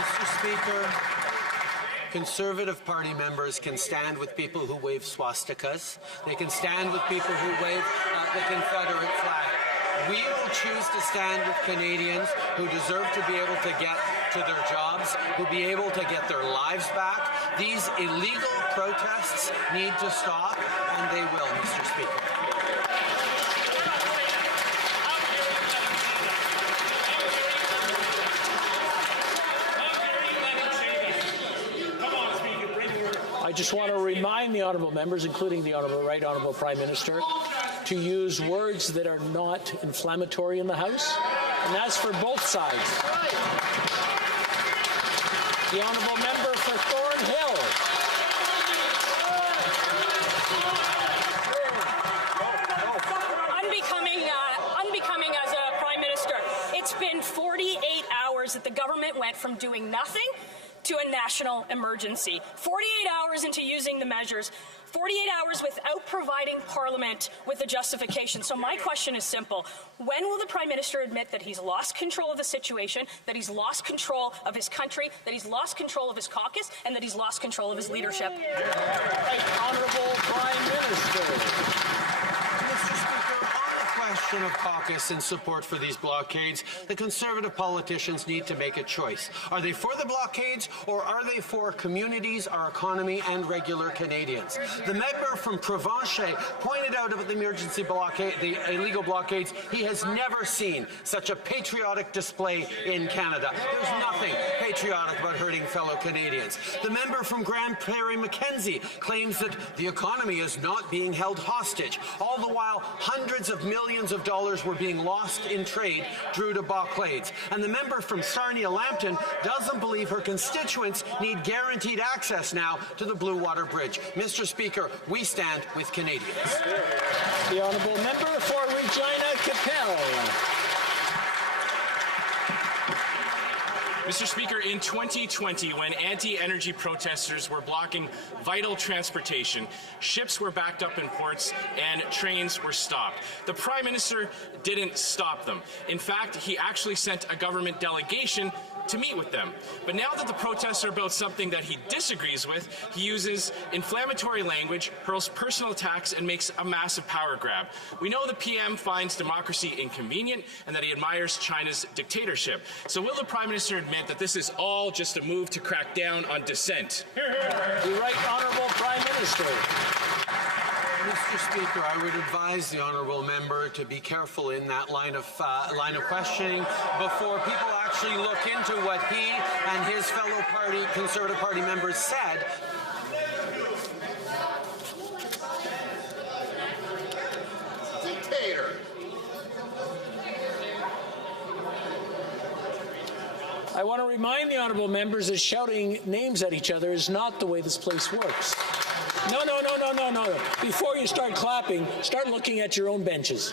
Mr. Speaker, Conservative Party members can stand with people who wave swastikas. They can stand with people who wave the Confederate flag. We will choose to stand with Canadians who deserve to be able to get to their jobs, who be able to get their lives back. These illegal protests need to stop, and they will, Mr. Speaker. I just want to remind the honourable members, including the Right Honourable Prime Minister, to use words that are not inflammatory in the House, and that's for both sides. The Honourable Member for Thornhill. Unbecoming as a Prime Minister. It's been 48 hours that the government went from doing nothing to a national emergency. 48 hours into using the measures. 48 hours without providing Parliament with a justification. So my question is simple. When will the Prime Minister admit that he's lost control of the situation, that he's lost control of his country, that he's lost control of his caucus, and that he's lost control of his leadership? Right Honourable Prime Minister. Question of caucus and support for these blockades, the Conservative politicians need to make a choice. Are they for the blockades, or are they for communities, our economy, and regular Canadians? The member from Provencher pointed out about the emergency blockade, the illegal blockades. He has never seen such a patriotic display in Canada. There's nothing patriotic about hurting fellow Canadians. The member from Grand Prairie Mackenzie claims that the economy is not being held hostage. All the while, hundreds of millions of dollars were being lost in trade due to blockades. And the member from Sarnia-Lambton doesn't believe her constituents need guaranteed access now to the Blue Water Bridge. Mr. Speaker, we stand with Canadians. The Honourable Member for Regina Capel. Mr. Speaker, in 2020, when anti-energy protesters were blocking vital transportation, ships were backed up in ports and trains were stopped. The Prime Minister didn't stop them. In fact, he actually sent a government delegation to meet with them. But now that the protests are about something that he disagrees with, he uses inflammatory language, hurls personal attacks, and makes a massive power grab. We know the PM finds democracy inconvenient and that he admires China's dictatorship. So will the Prime Minister admit that this is all just a move to crack down on dissent? The Right Honourable Prime Minister. Mr. Speaker, I would advise the honourable member to be careful in that line of questioning before people actually look into what he and his fellow Conservative Party members said. Dictator. I want to remind the honourable members that shouting names at each other is not the way this place works. No. Before you start clapping, start looking at your own benches.